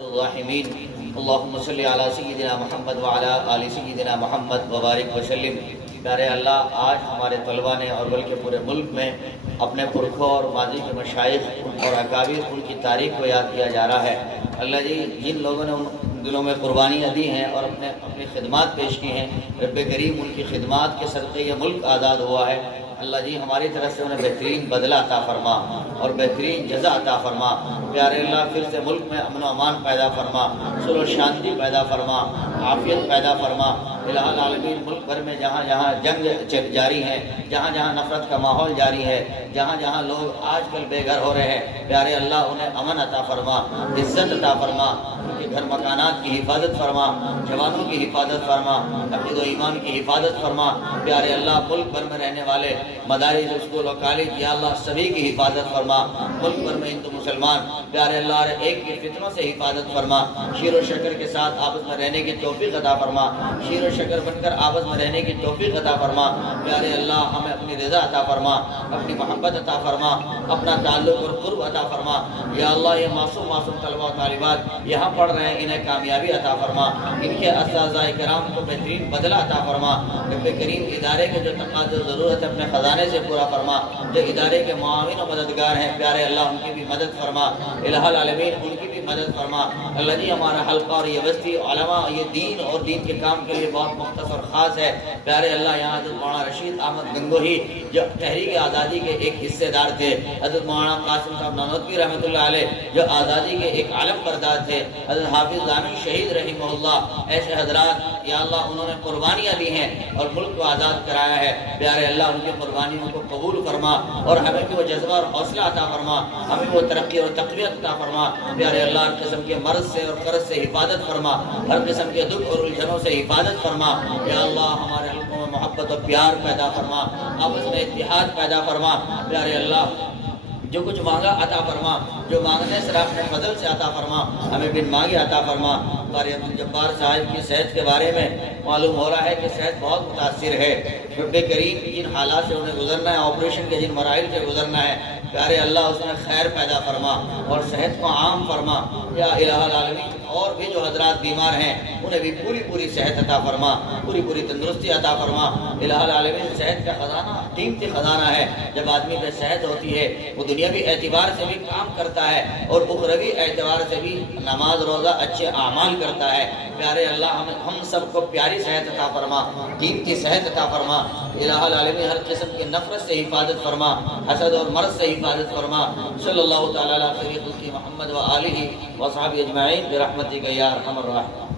الراحمین اللہم صلی علی سیدنا محمد وعلی آل سیدنا محمد وبارک وسلم۔ پیارے اللہ، آج ہمارے طلباء نے اور بلکہ پورے ملک میں اپنے پرکھوں اور ماضی کے مشائخ اور اکابر ان کی تاریخ کو یاد کیا جا رہا ہے۔ اللہ جی، جن لوگوں نے ان دنوں میں قربانیاں دی ہیں اور اپنی خدمات پیش کی ہیں، رب کریم ان کی خدمات کے صدقے یہ ملک آزاد ہوا ہے۔ اللہ جی، ہماری طرف سے انہیں بہترین بدلہ عطا فرما اور بہترین جزا عطا فرما۔ پیارے اللہ، پھر سے ملک میں امن و امان پیدا فرما، صلح و شانتی پیدا فرما، عافیت پیدا فرما۔ الہ العالمین، ملک بھر میں جہاں جہاں جنگ جاری ہے، جہاں جہاں نفرت کا ماحول جاری ہے، جہاں جہاں لوگ آج کل بے گھر ہو رہے ہیں، پیارے اللہ انہیں امن عطا فرما، عزت عطا فرما، ان کے گھر مکانات کی حفاظت فرما، جوانوں کی حفاظت فرما، عقید و ایمان کی حفاظت فرما۔ پیارے اللہ، ملک بھر میں رہنے والے مدارس، اسکول و کالج، یا اللہ سبھی کی حفاظت فرما۔ ملک بھر میں ہندو مسلمان، پیارے اللہ ایک کے فتنوں سے حفاظت فرما۔ شیر و شکر کے ساتھ آپس میں رہنے کی توفیق عطا فرما، شیر و شکر بن کر آپس میں رہنے کی توفیق عطا فرما۔ پیارے اللہ، ہمیں اپنی رضا عطا فرما، اپنی محبت عطا فرما، اپنا تعلق اور قرب عطا فرما۔ یا اللہ، یہ معصوم طلبہ و طالبات یہاں پڑھ رہے ہیں، انہیں کامیابی عطا فرما، ان کے اساتذہ کرام کو بہترین بدلہ عطا فرما۔ رب کریم، ادارے کے جو تقاضے و ضرورت ہے اپنے خزانے سے پورا فرما۔ جو ادارے کے معاون و مددگار ہیں، پیارے اللہ ان کی بھی مدد فرما۔ الہ العالمین، ان کی بھی مدد فرما۔ اللہ جی، ہمارا حلقہ اور یہ بستی علماء یہ دین اور دین کے کام کے لیے بہت مختص اور خاص ہے۔ پیارے اللہ، یہاں حضرت مولانا رشید احمد گنگوہی جو تحریک آزادی کے ایک حصے دار تھے، حضرت مولانا قاسم صاحب نانوتوی رحمۃ اللہ علیہ جو آزادی کے ایک علم بردار تھے، حضرت حافظ ضامی شہید رحمہ اللہ، ایسے حضرات یا اللہ انہوں نے قربانیاں دی ہیں اور ملک کو آزاد کرایا ہے۔ پیارے اللہ، ان کی قربانیوں کو قبول فرما اور ہمیں بھی وہ جذبہ اور حوصلہ عطا فرما، ہمیں وہ ترقی اور تقویت عطا فرما۔ پیارے اللہ، ہر قسم کے مرض سے اور قرض سے حفاظت فرما، ہر قسم کے دکھ اور الجھنوں سے حفاظت فرما۔ یا اللہ، ہمارے حلقوں میں محبت اور پیار پیدا فرما، آپس میں اتحاد پیدا فرما۔ پیارے اللہ، جو کچھ مانگا عطا فرما، جو مانگنے سے اپنے فضل سے عطا فرما، ہمیں بن مانگے عطا فرما۔ قاری عبدالجبار صاحب کی صحت کے بارے میں معلوم ہو رہا ہے کہ صحت بہت متاثر ہے۔ رب کریم، جن حالات سے انہیں گزرنا ہے، آپریشن کے جن مراحل سے گزرنا ہے، پیارے اللہ اس میں خیر پیدا فرما اور صحت کو عام فرما۔ یا الہ العالمین، اور بھی جو حضرات بیمار ہیں انہیں بھی پوری صحت عطا فرما، پوری تندرستی عطا فرما۔ الہ العالمین، صحت کا خزانہ قیمتی خزانہ ہے۔ جب آدمی پہ صحت ہوتی ہے، وہ دنیاوی اعتبار سے بھی کام کرتا ہے اور اخروی اعتبار سے بھی نماز روزہ اچھے اعمال کرتا ہے۔ پیارے اللہ، ہم سب کو پیاری صحت عطا فرما، قیمتی صحت عطا فرما۔ الہ العالمین، ہر قسم کی نفرت سے حفاظت فرما، حسد اور مرض سے حفاظت فرما۔ صلی اللہ تعالی علی خیر خلق محمد و آلہ و صحابہ اجمعین برحمتک یا ارحم الراحمین۔